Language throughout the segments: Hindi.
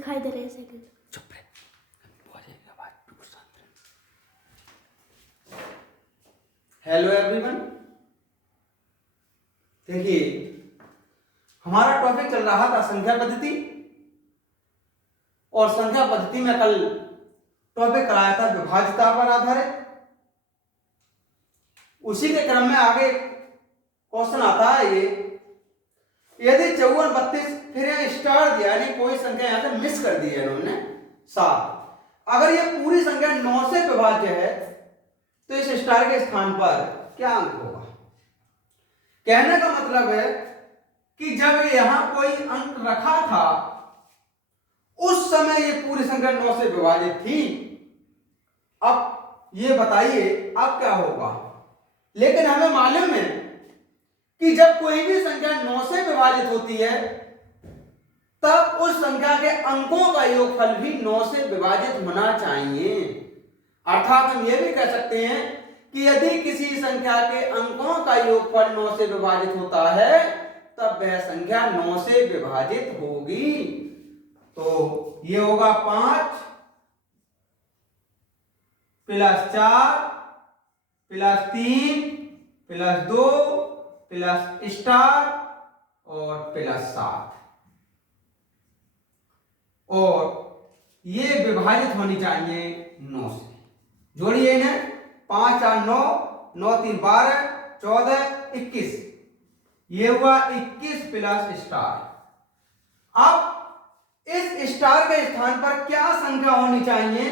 दिखाई दे रहे हैं सेकंड। चुप रहे, वो आ जाएगी आवाज, बिल्कुल शांत रहे। हेलो एवरीवन, देखिए हमारा टॉपिक चल रहा था संख्या पद्धति, और संख्या पद्धति में कल टॉपिक कराया था विभाज्यता पर आधारित। उसी के क्रम में आगे क्वेश्चन आता है ये, यदि 54, 32 फिर यहाँ स्टार दिया, यानी कोई संख्या यहां से मिस कर दी है इन्होंने 7, अगर ये पूरी संख्या 9 से विभाज्य है तो इस स्टार के स्थान पर क्या अंक होगा। कहने का मतलब है कि जब यहां कोई अंक रखा था उस समय ये पूरी संख्या 9 से विभाजित थी। अब ये बताइए अब क्या होगा। लेकिन हमें मालूम है कि जब कोई भी संख्या 9 से विभाजित होती है तब उस संख्या के अंकों का योगफल भी 9 से विभाजित होना चाहिए। अर्थात हम यह भी कह सकते हैं कि यदि किसी संख्या के अंकों का योगफल 9 से विभाजित होता है तब वह संख्या 9 से विभाजित होगी। तो ये होगा 5 + 4 + 3 + 2 + स्टार और +7, और ये विभाजित होनी चाहिए 9 से। जोड़िए इन्हें, 5 4 9, 9 3 12, 14 21, ये हुआ 21 + स्टार। अब इस स्टार के स्थान पर क्या संख्या होनी चाहिए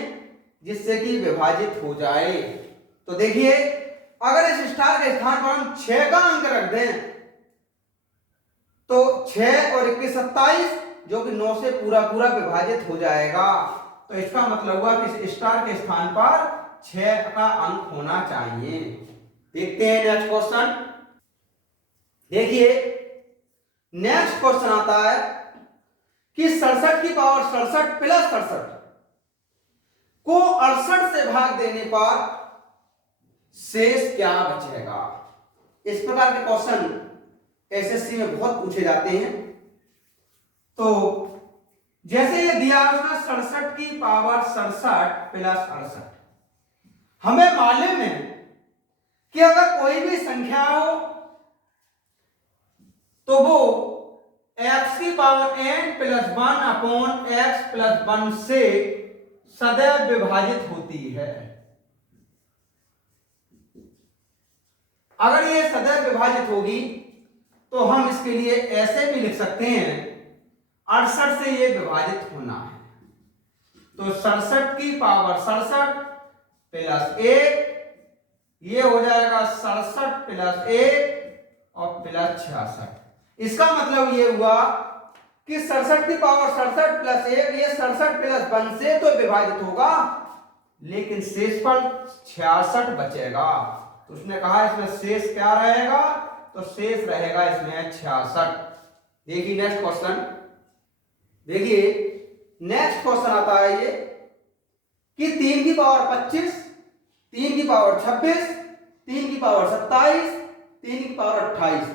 जिससे कि विभाजित हो जाए। तो देखिए अगर इस स्टार के स्थान पर हम 6 का अंक रख दें तो 6 और 21 27, जो कि 9 से पूरा पूरा विभाजित हो जाएगा। तो इसका मतलब हुआ कि इस स्टार के स्थान पर 6 का अंक होना चाहिए। देखते हैं नेक्स्ट क्वेश्चन। देखिए नेक्स्ट क्वेश्चन आता है कि 67 की पावर 67 + 67 को 68 से भाग देने पर शेष क्या बचेगा। इस प्रकार के क्वेश्चन एसएससी में बहुत पूछे जाते हैं। तो जैसे ये दिया उसमें 67 की पावर 67 + 68, हमें मालूम है कि अगर कोई भी संख्या हो तो वो x की पावर n + 1/x + 1 से सदैव विभाजित होती है। अगर ये सदैव विभाजित होगी तो हम इसके लिए ऐसे भी लिख सकते हैं 68 से ये विभाजित होना है। तो 67 की पावर 67 + 1, ये हो जाएगा 67 + 1 और +66। इसका मतलब ये हुआ कि 67 की पावर 67 + 1, ये 67 + 1 से तो विभाजित होगा लेकिन शेषफल 66 बचेगा। तो उसने कहा इसमें शेष क्या रहेगा, तो शेष रहेगा इसमें 66। देखिए नेक्स्ट क्वेश्चन। देखिए नेक्स्ट क्वेश्चन आता है ये कि 3 की पावर 25, 3 की पावर 26, 3 की पावर 27, 3 की पावर 28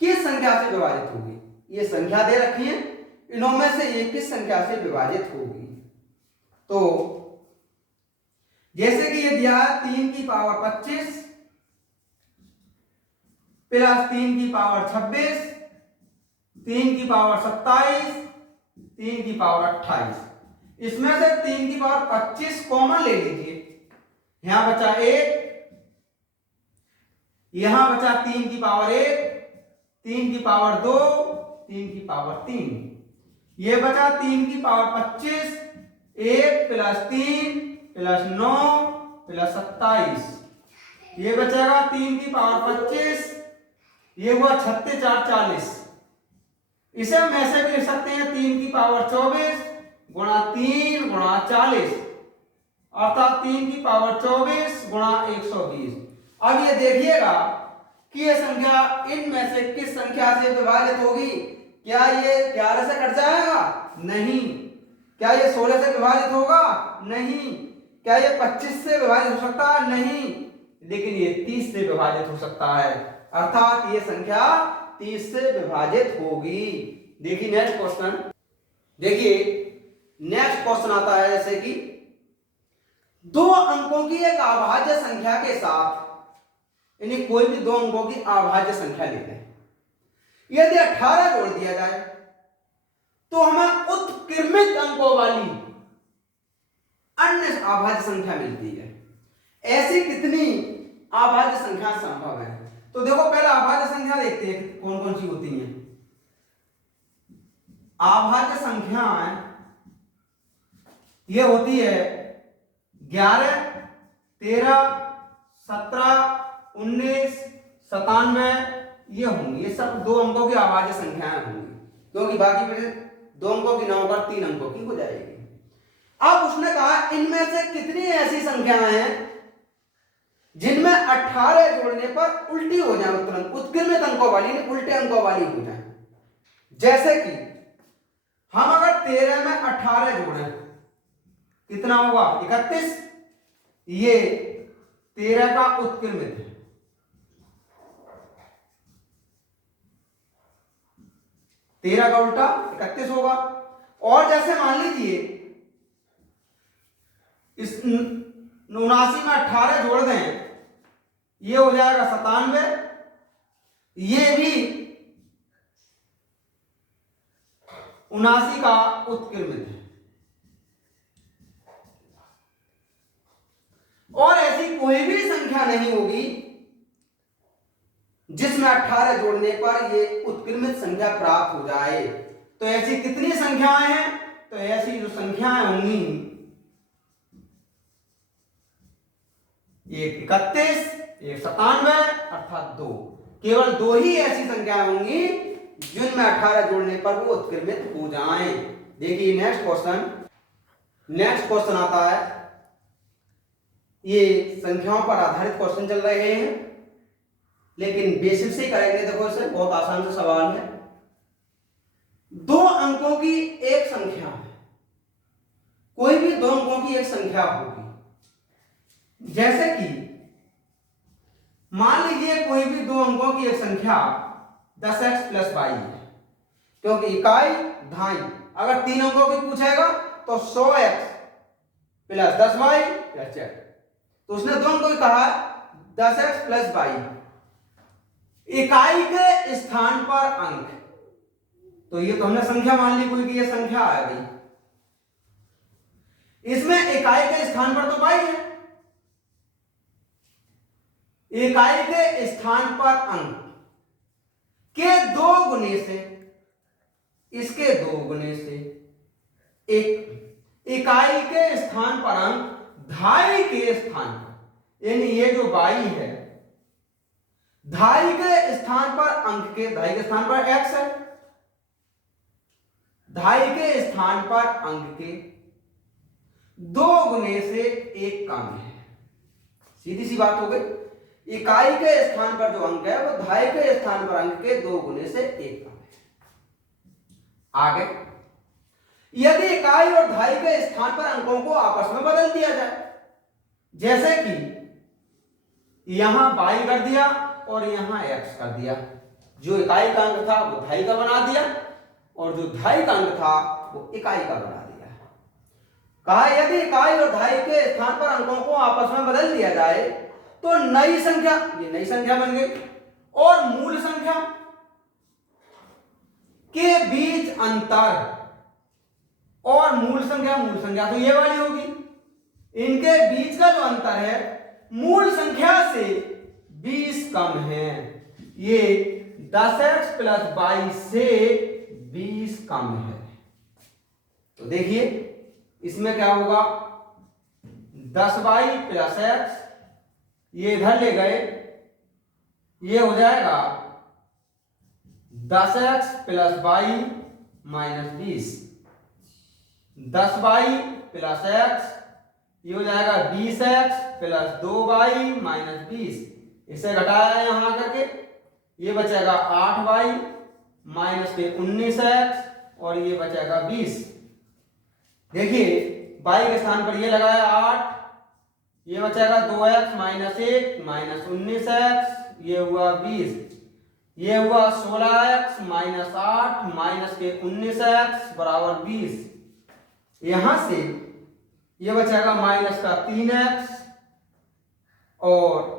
किस संख्या से विभाजित होगी। ये संख्या दे रखी है, इनमें से ये किस संख्या से विभाजित होगी। तो जैसे कि ये दिया है 3 की पावर 25 + 3 की पावर 26, 3 की पावर 27, 3 की पावर 28, इसमें से 3 की पावर 25 कॉमन ले लीजिए। यहां बचा 1, यहां बचा 3 की पावर 1, 3 की पावर 2, 3 की पावर 3, ये बचा 3 की पावर 25, 1 + 3 + 9 + 27, ये बचेगा 3 की पावर 25, ये हुआ 36 4 40। इसे हम ऐसे भी लिख सकते हैं 3 की पावर 24 × 3 × 40, अर्थात 3 की पावर 24 × 120। अब ये देखिएगा कि ये संख्या इनमें से किस संख्या से विभाजित होगी। क्या ये 11 से कट जाएगा, नहीं। क्या ये 16 से विभाजित होगा, नहीं। क्या ये 25 से विभाजित हो सकता है, नहीं। लेकिन ये 30 से विभाजित हो सकता है, अर्थात ये संख्या 30 से विभाजित होगी। देखिए नेक्स्ट क्वेश्चन। देखिए नेक्स्ट क्वेश्चन आता है जैसे कि 2 अंकों की एक अभाज्य संख्या के साथ, यानी कोई भी 2 अंकों की अभाज्य संख्या लेते हैं, यदि 18 जोड़ दिया जाए तो हमें उत्क्रमित अंकों वाली अन्य अभाज्य संख्या मिलती है। ऐसी कितनी अभाज्य संख्या संभव है? तो देखो पहले अभाज्य संख्या देखते हैं कौन कौन सी होती हैं। अभाज्य संख्याएं ये होती है 11, 13, 17, 19, 97, ये होंगी। ये सब 2 अंकों की अभाज्य संख्याएं होंगी, क्योंकि बाकी फिर 2 अंकों की ना होकर 3 अंकों की हो जाएगी। अब उसने कहा इनमें से कितनी ऐसी संख्याएं हैं जिनमें 18 जोड़ने पर उल्टी हो जाए, तुरंत उत्क्रमित अंकों वाली, उल्टे अंकों वाली हो जाए। जैसे कि हम अगर 13 में 18 जोड़ें कितना होगा? 31। ये 13 का उत्क्रमित है। 13 का उल्टा 31 होगा। और जैसे मान लीजिए इस 79 में 18 जोड़ दें, ये हो जाएगा 97, ये भी 79 का उत्क्रमित है। और ऐसी कोई भी संख्या नहीं होगी जिसमें 18 जोड़ने पर ये उत्क्रमित संख्या प्राप्त हो जाए। तो ऐसी कितनी संख्याएं हैं? तो ऐसी जो संख्याएं होंगी, एक 31, एक 97, अर्थात 2, केवल 2 ही ऐसी संख्याएं होंगी जिनमें 18 जोड़ने पर वो उत्क्रमित हो जाएं। देखिए नेक्स्ट क्वेश्चन आता है। ये संख्याओं पर आधारित क्वेश्चन चल रहे हैं, लेकिन बेसिक से करेंगे। देखो इसे बहुत आसान सा सवाल है। 2 अंकों की एक संख्या है, कोई भी 2 अंकों की एक संख्या होगी। जैसे कि मान लीजिए कोई भी 2 अंकों की एक संख्या 10x + y है, क्योंकि इकाई दहाई। अगर 3 अंकों की पूछेगा तो 100x + 10y + z। तो उसने 2 अंकों की कहा 10x + y, इकाई के स्थान पर अंक। तो ये तो हमने संख्या मान ली कोई की, ये संख्या आ गई। इसमें इकाई के स्थान पर तो y है, इकाई के स्थान पर अंक के 2 गुने से, इसके 2 गुने से, एक इकाई के स्थान पर अंक दहाई के स्थान पर, यानी ये जो y है दहाई के स्थान पर अंक के, दहाई के स्थान पर x है, दहाई के स्थान पर अंक के 2 गुने से 1 कम है। सीधी सी बात हो गई। इकाई के स्थान पर जो अंक है वो दहाई के स्थान पर अंक के 2 गुने से 1 कम है। आगे, यदि इकाई और दहाई के स्थान पर अंकों को आपस में बदल दिया जाए, जैसे कि यहां y कर दिया और यहां x कर दिया, जो इकाई का अंक था वो दहाई का बना दिया और जो दहाई का अंक था वो इकाई का बना दिया। कहा यदि इकाई और दहाई के स्थान पर अंकों को आपस में बदल दिया जाए तो नई संख्या, ये नई संख्या बन गई, और मूल संख्या के बीच अंतर, और मूल संख्या तो ये वाली होगी, इनके बीच का जो अंतर है मूल संख्या से 20 कम है। ये 10x + y से 20 कम है। तो देखिए इसमें क्या होगा, 10y + x, ये इधर ले गए, ये हो जाएगा 10x + y - 20, 10y + x, ये हो जाएगा 20x + 2y - 20। इसे घटाया यहां करके ये बचेगा 8y - 19x और ये बचेगा 20। देखिए y के स्थान पर ये लगाया 8, ये बचेगा 2x - 1 - 19x, ये हुआ 20, ये हुआ 16x - 8 - 19x = 20। यहां से ये बचेगा माइनस का 3x और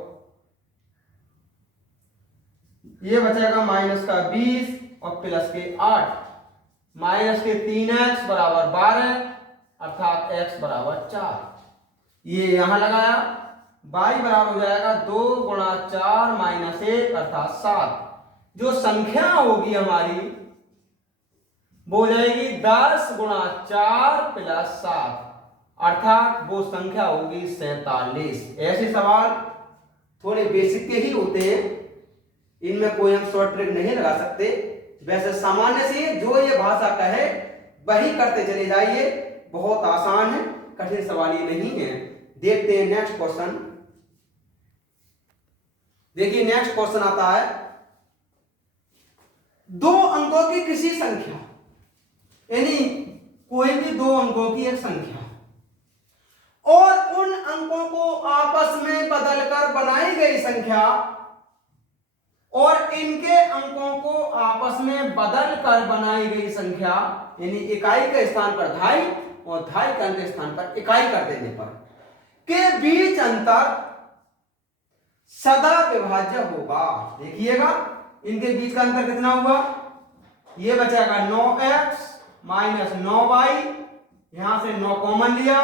ये बचेगा माइनस का 20 और प्लस के 8, माइनस के 3x बराबर 12 अर्थात x बराबर 4। ये यहां लगाया, y बराबर हो जाएगा 2 गुणा 4 माइनस 1 अर्थात 7। जो संख्या होगी हमारी वो हो जाएगी 10 गुणा 4 प्लस 7 अर्थात वो संख्या होगी 47। ऐसे सवाल थोड़े बेसिक के ही होते हैं, इनमें कोई हम शॉर्ट ट्रिक नहीं लगा सकते। वैसे सामान्य से जो ये भाषा कहे वही करते चले जाइए, बहुत आसान है, कठिन सवाल ये नहीं है। देखते हैं नेक्स्ट क्वेश्चन। देखिए नेक्स्ट क्वेश्चन आता है, 2 अंकों की किसी संख्या, यानी कोई भी 2 अंकों की एक संख्या और उन अंकों को आपस में बदलकर बनाई गई संख्या और इनके अंकों को आपस में बदलकर बनाई गई संख्या, यानी इकाई के स्थान पर धाई और धाई के अंक के स्थान पर इकाई कर देने पर के बीच अंतर सदा विभाज्य होगा। देखिएगा इनके बीच का अंतर कितना हुआ, ये बचेगा 9x माइनस 9y, यहां से 9 कॉमन लिया,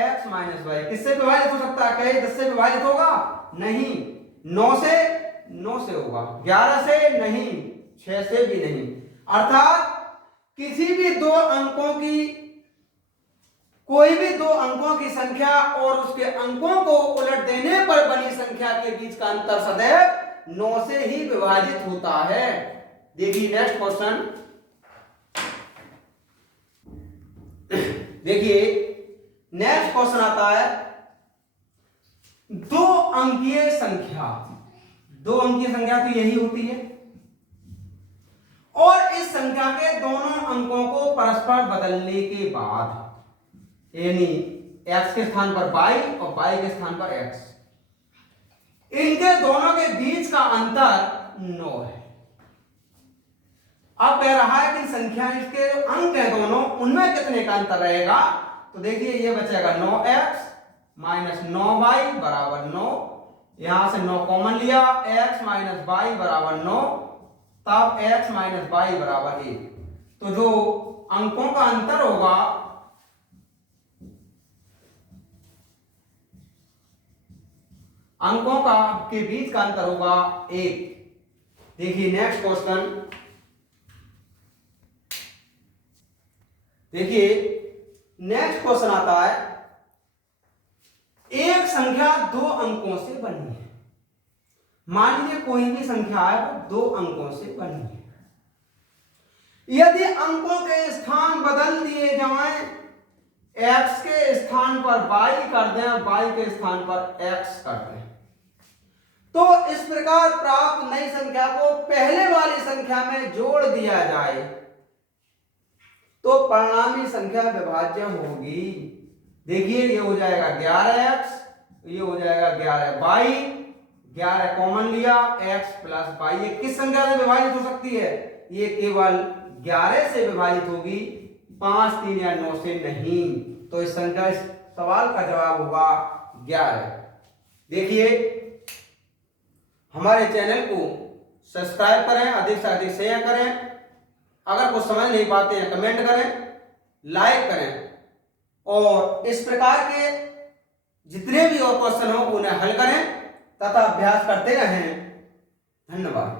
x माइनस y किससे विभाजित हो सकता है, कहे 10 से विभाजित होगा, नहीं, 9 से होगा, 11 से नहीं, 6 से भी नहीं। अर्थात किसी भी 2 अंकों की, कोई भी 2 अंकों की संख्या और उसके अंकों को उलट देने पर बनी संख्या के बीच का अंतर सदैव 9 से ही विभाजित होता है। देखिए नेक्स्ट क्वेश्चन, देखिए नेक्स्ट क्वेश्चन आता है, 2 अंकीय संख्या, 2 अंकीय संख्या तो यही होती है और इस संख्या के दोनों अंकों को परस्पर बदलने के बाद, यानी x के स्थान पर y और y के स्थान पर x, इनके दोनों के बीच का अंतर 9 है। अब कह रहा है कि संख्या, इसके अंक है दोनों, उनमें कितने का अंतर रहेगा, तो देखिए ये बचेगा 9x माइनस 9y बराबर 9, यहां से 9 कॉमन लिया, x माइनस y बराबर 9, तब x माइनस y बराबर 1। तो जो अंकों का अंतर होगा, अंकों का के बीच का अंतर होगा 1। देखिए नेक्स्ट क्वेश्चन, देखिए नेक्स्ट क्वेश्चन आता है, एक संख्या 2 अंकों से बनी है। मान लीजिए कोई भी संख्या है वो 2 अंकों से बनी है। यदि अंकों के स्थान बदल दिए जाएं, x के स्थान पर y कर दें और y के स्थान पर x कर दें, तो इस प्रकार प्राप्त नई संख्या को पहले वाली संख्या में जोड़ दिया जाए तो परिणामी संख्या विभाज्य होगी। देखिए ये हो जाएगा 11x, ये हो जाएगा 11y, 11 कॉमन लिया, x प्लस y, ये किस संख्या से विभाजित हो सकती है, ये केवल 11 से विभाजित होगी, 5, 3 या 9 से नहीं। तो इस संख्या, इस सवाल का जवाब होगा 11। देखिए हमारे चैनल को सब्सक्राइब करें, अधिक से अधिक शेयर करें, अगर कुछ समझ नहीं पाते हैं कमेंट करें, लाइक करें और इस प्रकार के जितने भी और क्वेश्चन हो उन्हें हल करें तथा अभ्यास करते रहें। धन्यवाद।